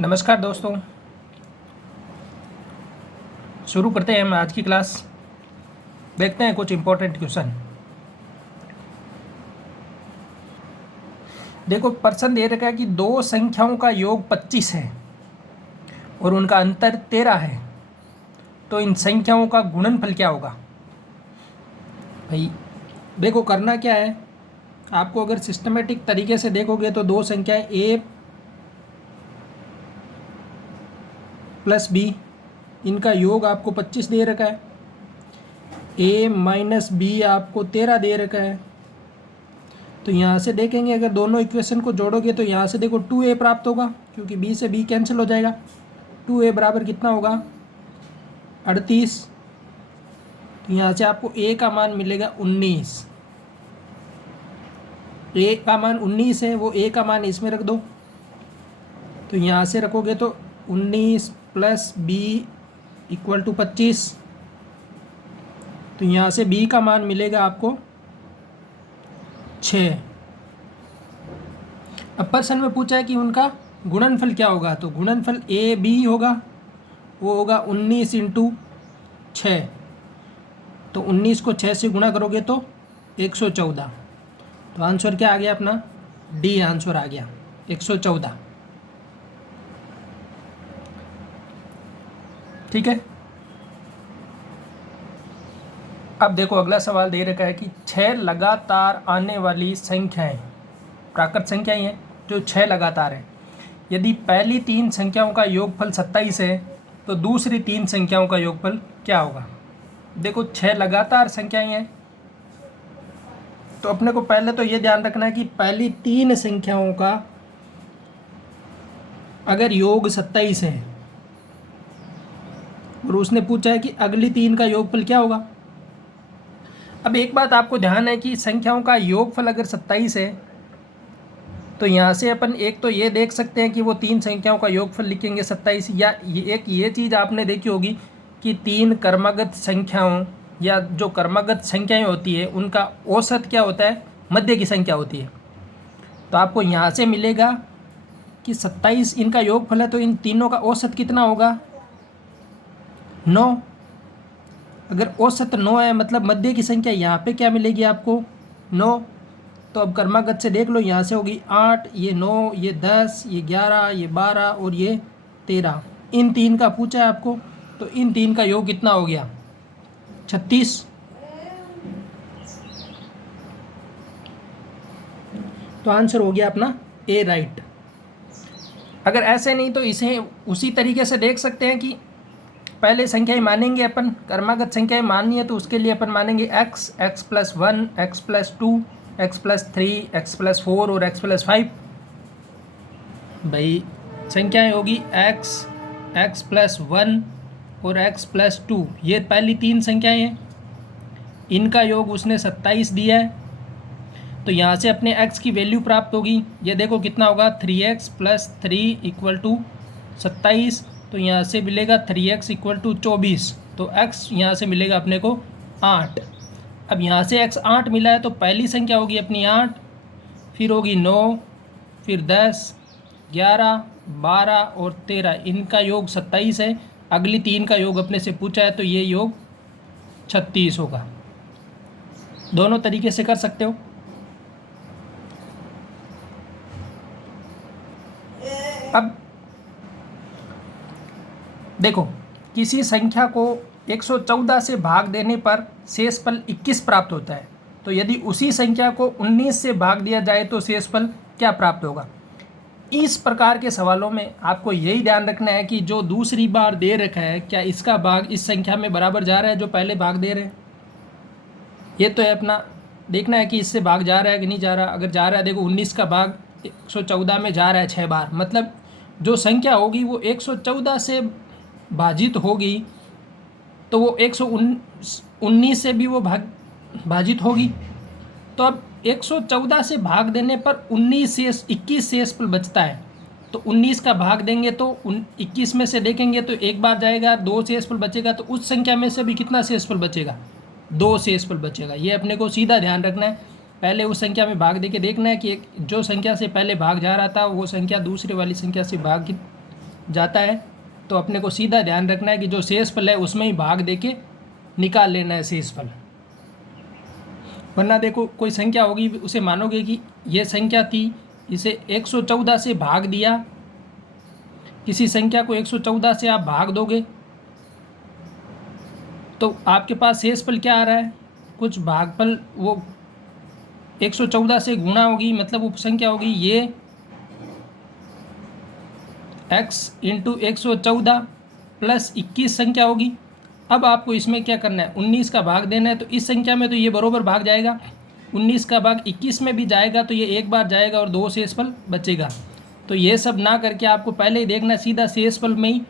नमस्कार दोस्तों, शुरू करते हैं हम आज की क्लास। देखते हैं कुछ इम्पोर्टेंट क्वेश्चन। देखो, प्रश्न दे रखा है कि दो संख्याओं का योग 25 है और उनका अंतर 13 है, तो इन संख्याओं का गुणनफल क्या होगा। भाई देखो, करना क्या है, आपको अगर सिस्टमेटिक तरीके से देखोगे तो दो संख्याएं a प्लस b, इनका योग आपको 25 दे रखा है। a माइनस बी आपको 13 दे रखा है। तो यहाँ से देखेंगे, अगर दोनों इक्वेशन को जोड़ोगे तो यहाँ से देखो 2a प्राप्त होगा, क्योंकि b से b कैंसिल हो जाएगा। 2a बराबर कितना होगा, 38। तो यहाँ से आपको a का मान मिलेगा 19। a का मान 19 है, वो a का मान इसमें रख दो। तो यहाँ से रखोगे तो 19 प्लस b इक्वल टू 25। तो यहाँ से b का मान मिलेगा आपको 6। अब प्रश्न में पूछा है कि उनका गुणनफल क्या होगा, तो गुणनफल ए बी होगा, वो होगा 19 इंटू 6। तो 19 को 6 से गुणा करोगे तो 114। तो आंसर क्या आ गया अपना, डी आंसर आ गया 114। ठीक है। अब देखो, अगला सवाल दे रखा है कि 6 लगातार आने वाली संख्याएं, प्राकृत संख्याएं हैं जो 6 लगातार हैं। यदि पहली 3 संख्याओं का योगफल 27 है तो दूसरी 3 संख्याओं का योगफल क्या होगा। देखो, 6 लगातार संख्याएं हैं, तो अपने को पहले तो ये ध्यान रखना है कि पहली 3 संख्याओं का अगर योग 27 है और उसने पूछा है कि अगली 3 का योगफल क्या होगा। अब एक बात आपको ध्यान है कि संख्याओं का योगफल अगर 27 है तो यहाँ से अपन एक तो ये देख सकते हैं कि वो 3 संख्याओं का योगफल लिखेंगे 27, या ये चीज़ आपने देखी होगी कि 3 क्रमागत संख्याओं या जो क्रमागत संख्याएं होती है उनका औसत क्या होता है, मध्य की संख्या होती है। तो आपको यहाँ से मिलेगा कि 27 इनका योगफल है, तो इन तीनों का औसत कितना होगा, 9। अगर औसत 9 है मतलब मध्य की संख्या यहाँ पे क्या मिलेगी आपको, 9। तो अब क्रमागत से देख लो, यहाँ से होगी 8, ये 9, ये 10, ये 11, ये 12 और ये 13। इन 3 का पूछा है आपको, तो इन 3 का योग कितना हो गया, 36। तो आंसर हो गया अपना ए राइट। अगर ऐसे नहीं तो इसे उसी तरीके से देख सकते हैं कि पहले संख्याएं मानेंगे अपन, क्रमागत संख्याएं माननी है तो उसके लिए अपन मानेंगे x, x plus 1, x plus 2, x plus 3, x plus 4 और x प्लस 5। भाई संख्याएं होगी x, x प्लस 1 और x प्लस 2, ये पहली 3 संख्याएं हैं। इनका योग उसने 27 दिया है, तो यहाँ से अपने x की वैल्यू प्राप्त होगी। ये देखो कितना होगा, 3x प्लस 3 इक्वल टू 27। तो यहाँ से मिलेगा 3x इक्वल टू 24। तो x यहाँ से मिलेगा अपने को 8। अब यहाँ से x 8 मिला है, तो पहली संख्या होगी अपनी 8, फिर होगी 9, फिर 10, 11, 12 और 13। इनका योग 27 है। अगली 3 का योग अपने से पूछा है, तो ये योग 36 होगा। दोनों तरीके से कर सकते हो। अब देखो, किसी संख्या को 114 से भाग देने पर शेषफल 21 प्राप्त होता है, तो यदि उसी संख्या को 19 से भाग दिया जाए तो शेषफल क्या प्राप्त होगा। इस प्रकार के सवालों में आपको यही ध्यान रखना है कि जो दूसरी बार दे रखा है, क्या इसका भाग इस संख्या में बराबर जा रहा है जो पहले भाग दे रहे हैं। ये तो है अपना देखना है कि इससे भाग जा रहा है कि नहीं जा रहा। अगर जा रहा है, देखो 19 का भाग 114 में जा रहा है 6 बार, मतलब जो संख्या होगी वो 114 से भाजित होगी, तो वो 119 से भी वो भाजित होगी। तो अब 114 से भाग देने पर 21 शेषफल बचता है, तो 19 का भाग देंगे तो 21 में से देखेंगे तो एक बार जाएगा, 2 शेषफल बचेगा, तो उस संख्या में से भी कितना शेषफल बचेगा, 2 शेषफल बचेगा। ये अपने को सीधा ध्यान रखना है। पहले उस संख्या में भाग दे के देखना है कि जो संख्या से पहले भाग जा रहा था वो संख्या दूसरे वाली संख्या से भाग जाता है तो अपने को सीधा ध्यान रखना है कि जो शेषफल है उसमें ही भाग दे के निकाल लेना है शेषफल। वरना देखो कोई संख्या होगी, उसे मानोगे कि ये संख्या थी, इसे 114 से भाग दिया, किसी संख्या को 114 से आप भाग दोगे तो आपके पास शेषफल क्या आ रहा है, कुछ भागफल वो 114 से गुणा होगी, मतलब उपसंख्या होगी ये x इंटू 114 प्लस 21 संख्या होगी। अब आपको इसमें क्या करना है, 19 का भाग देना है। तो इस संख्या में तो ये बरोबर भाग जाएगा, 19 का भाग 21 में भी जाएगा तो ये एक बार जाएगा और 2 शेषफल बचेगा। तो ये सब ना करके आपको पहले ही देखना, सीधा शेषफल में ही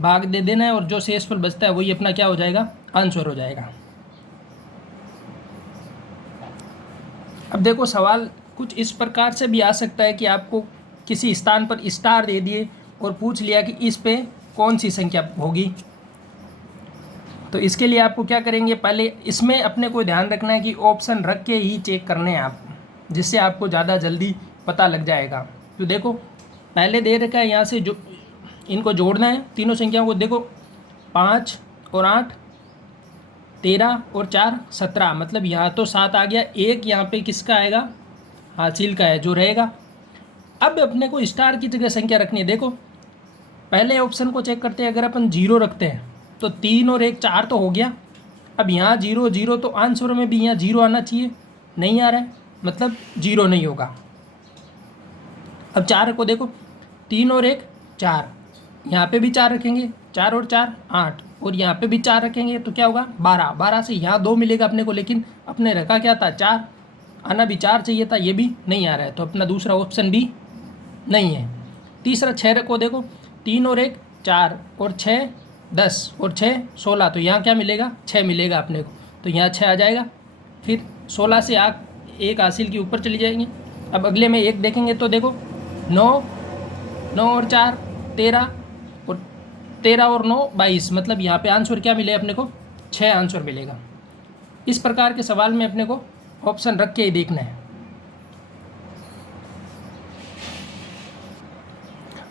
भाग दे देना है और जो शेषफल बचता है वही अपना क्या हो जाएगा, आंसर हो जाएगा। अब देखो सवाल कुछ इस प्रकार से भी आ सकता है कि आपको किसी स्थान पर स्टार दे दिए और पूछ लिया कि इस पे कौन सी संख्या होगी। तो इसके लिए आपको क्या करेंगे, पहले इसमें अपने को ध्यान रखना है कि ऑप्शन रख के ही चेक करने हैं आप, जिससे आपको ज़्यादा जल्दी पता लग जाएगा। तो देखो पहले दे रखा है, यहाँ से जो इनको जोड़ना है तीनों संख्याओं को। देखो 5 और 8 13 और 4 17, मतलब यहाँ तो 7 आ गया, एक यहाँ पे किसका आएगा, हासिल का है जो रहेगा। अब अपने को स्टार की जगह संख्या रखनी है। देखो पहले ऑप्शन को चेक करते हैं, अगर अपन 0 रखते हैं तो 3 और 1 4 तो हो गया। अब यहाँ 0 0 तो आंसर में भी यहाँ 0 आना चाहिए, नहीं आ रहा है, मतलब 0 नहीं होगा। अब 4 को देखो, 3 और 1 4, यहाँ पे भी 4 रखेंगे, 4 और 4 8, और यहाँ पे भी 4 रखेंगे तो क्या होगा 12। 12 से यहाँ 2 मिलेगा अपने को, लेकिन अपने रखा क्या था 4, आना भी 4 चाहिए था, ये भी नहीं आ रहा है, तो अपना दूसरा ऑप्शन भी नहीं है। तीसरा 6 को देखो, 3 और 1 4 और 6 10 और 6 16, तो यहाँ क्या मिलेगा 6 मिलेगा अपने को, तो यहाँ 6 आ जाएगा। फिर 16 से एक हासिल के ऊपर चली जाएंगे। अब अगले में 1 देखेंगे तो देखो 9 9 और 4 13 और 13 और 9 22, मतलब यहाँ पे आंसर क्या मिले अपने को 6 आंसर मिलेगा। इस प्रकार के सवाल में अपने को ऑप्शन रख के ही देखना है।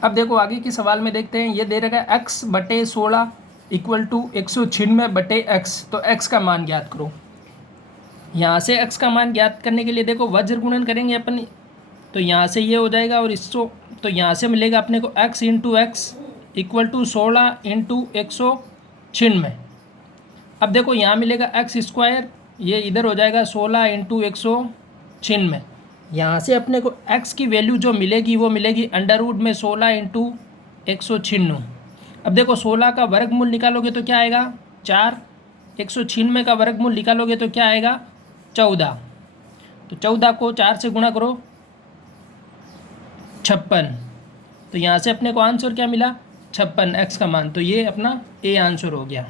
अब देखो आगे के सवाल में देखते हैं, ये दे रखा है x/16 इक्वल टू 196/x, तो x का मान ज्ञात करो। यहाँ से x का मान ज्ञात करने के लिए देखो वज्र गुणन करेंगे अपन, तो यहाँ से ये हो जाएगा और इसको, तो यहाँ से मिलेगा अपने को x into x equal to 16 into 196। अब देखो यहाँ मिलेगा x स्क्वायर, ये इधर हो जाएगा 16 इंटू 196। यहाँ से अपने को x की वैल्यू जो मिलेगी वो मिलेगी अंडर रूट में 16 इंटू 196। अब देखो 16 का वर्गमूल निकालोगे तो क्या आएगा 4, 196 का वर्गमूल निकालोगे तो क्या आएगा 14, तो 14 को 4 से गुणा करो 56, तो यहाँ से अपने को आंसर क्या मिला 56 x का मान, तो ये अपना ए आंसर हो गया।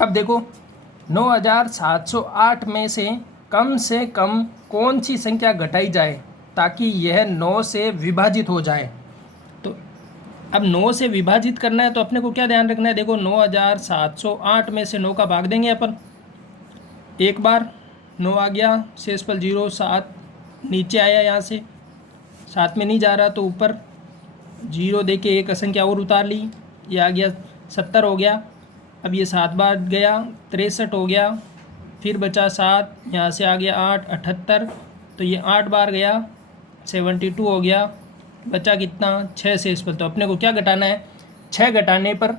अब देखो 9708 में से कम कौन सी संख्या घटाई जाए ताकि यह 9 से विभाजित हो जाए। तो अब 9 से विभाजित करना है तो अपने को क्या ध्यान रखना है, देखो 9708 में से 9 का भाग देंगे अपन, एक बार 9 आ गया, शेषफल 0, 7 नीचे आया, यहाँ से 7 में नहीं जा रहा तो ऊपर 0 दे के एक असंख्या और उतार ली, ये आ गया 70 हो गया। अब ये 7 बार गया 63 हो गया, फिर बचा 7, यहाँ से आ गया 8 78, तो ये 8 बार गया 72 हो गया, बचा कितना 6 शेषफल। तो अपने को क्या घटाना है, 6 घटाने पर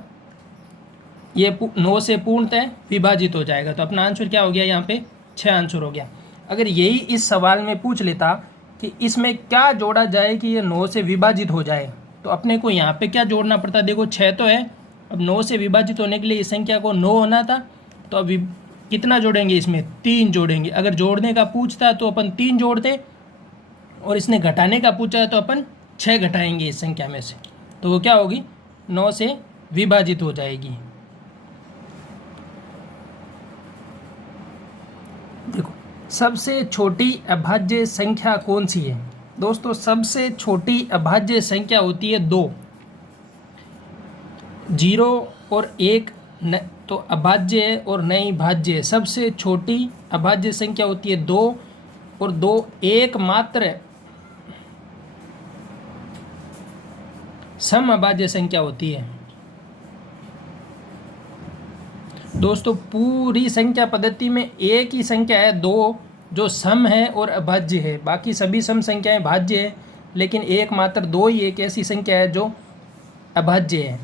ये 9 से पूर्णतः विभाजित हो जाएगा, तो अपना आंसर क्या हो गया, यहाँ पे 6 आंसर हो गया। अगर यही इस सवाल में पूछ लेता कि इसमें क्या जोड़ा जाए कि ये 9 से विभाजित हो जाए, तो अपने को यहाँ पे क्या जोड़ना पड़ता, देखो 6 तो है, अब 9 से विभाजित होने के लिए इस संख्या को 9 होना था, तो अभी कितना जोड़ेंगे, इसमें 3 जोड़ेंगे। अगर जोड़ने का पूछता तो अपन 3 जोड़ते, और इसने घटाने का पूछा है तो अपन 6 घटाएंगे इस संख्या में से, तो वो क्या होगी 9 से विभाजित हो जाएगी। देखो सबसे छोटी अभाज्य संख्या कौन सी है दोस्तों, सबसे छोटी अभाज्य संख्या होती है 2, 0 और 1 तो अभाज्य है और नहीं भाज्य है। सबसे छोटी अभाज्य संख्या होती है 2 और 2 एकमात्र समअभाज्य संख्या होती है। दोस्तों पूरी संख्या पद्धति में एक ही संख्या है 2 जो सम है और अभाज्य है, बाकी सभी सम संख्याएं भाज्य है, लेकिन एकमात्र 2 ही एक ऐसी संख्या है जो अभाज्य है,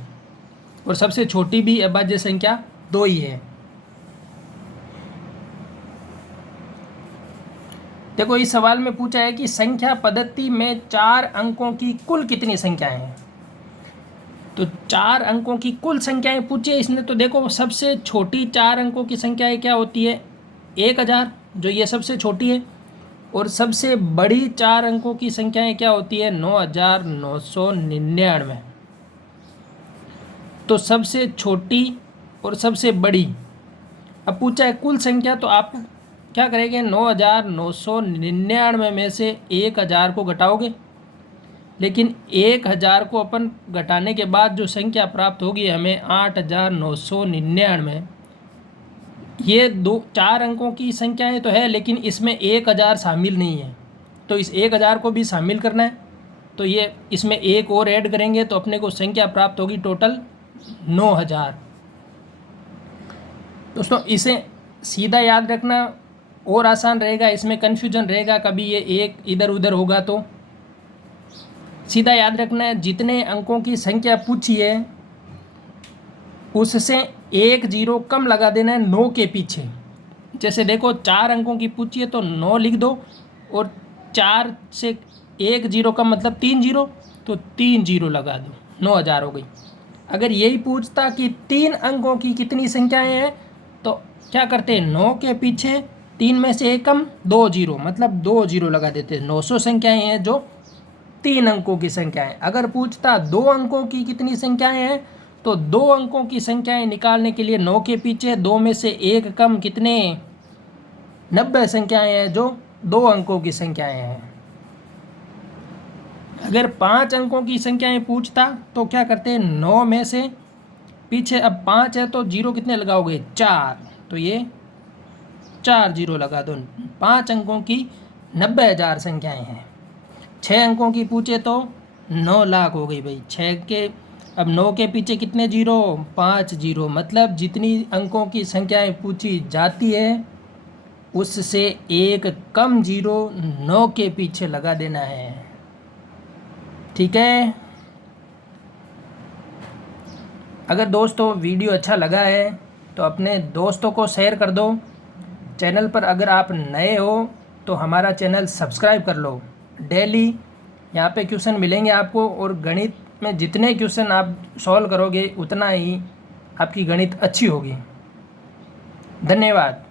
और सबसे छोटी भी अभाज्य संख्या 2 ही है। देखो इस सवाल में पूछा है कि संख्या पद्धति में 4 अंकों की कुल कितनी संख्याएं हैं। तो 4 अंकों की कुल संख्याएं पूछी है इसने। तो देखो सबसे छोटी 4 अंकों की संख्याएं क्या होती है, 1000 जो ये सबसे छोटी है, और सबसे बड़ी 4 अंकों की संख्याएं क्या होती है, 9999। तो सबसे छोटी और सबसे बड़ी। अब पूछा है कुल संख्या, तो आप क्या करेंगे, 9999 में से 1000 को घटाओगे, लेकिन 1000 को अपन घटाने के बाद जो संख्या प्राप्त होगी हमें 8999। ये 4 अंकों की संख्याएं तो है, लेकिन इसमें 1000 शामिल नहीं है, तो इस 1000 को भी शामिल करना है। तो ये इसमें एक और ऐड करेंगे तो अपने को संख्या प्राप्त होगी टोटल 9000। दोस्तों इसे सीधा याद रखना और आसान रहेगा, इसमें कन्फ्यूजन रहेगा, कभी ये एक इधर उधर होगा। तो सीधा याद रखना है, जितने अंकों की संख्या पूछी है उससे 1 0 कम लगा देना है 9 के पीछे। जैसे देखो 4 अंकों की पूछी है तो 9 लिख दो, और 4 से 1 0 कम मतलब 3 0, तो 3 0 लगा दो, 9000 हो गई। अगर यही पूछता कि 3 अंकों की कितनी संख्याएं हैं, तो क्या करते, 9 के पीछे 3 में से 1 कम 2 0 मतलब 2 0 लगा देते। 900 संख्याएं हैं जो 3 अंकों की संख्याएं। अगर पूछता 2 अंकों की कितनी संख्याएं हैं, तो 2 अंकों की संख्याएं निकालने के लिए 9 के पीछे 2 में से 1 कम कितने, 90 संख्याएं हैं जो 2 अंकों की संख्याएं हैं। अगर 5 अंकों की संख्याएं पूछता तो क्या करते हैं, 9 में से पीछे अब 5 है तो 0 कितने लगाओगे, 4, तो ये 4 0 लगा दो। 5 अंकों की 90,000 संख्याएं हैं। 6 अंकों की पूछे तो 9 लाख हो गई भाई। 6 के अब 9 के पीछे कितने 0, 5 0, मतलब जितनी अंकों की संख्याएं पूछी जाती है उससे 1 कम 0 9 के पीछे लगा देना है। ठीक है। अगर दोस्तों वीडियो अच्छा लगा है तो अपने दोस्तों को शेयर कर दो। चैनल पर अगर आप नए हो तो हमारा चैनल सब्सक्राइब कर लो। डेली यहाँ पे क्वेश्चन मिलेंगे आपको, और गणित में जितने क्वेश्चन आप सॉल्व करोगे उतना ही आपकी गणित अच्छी होगी। धन्यवाद।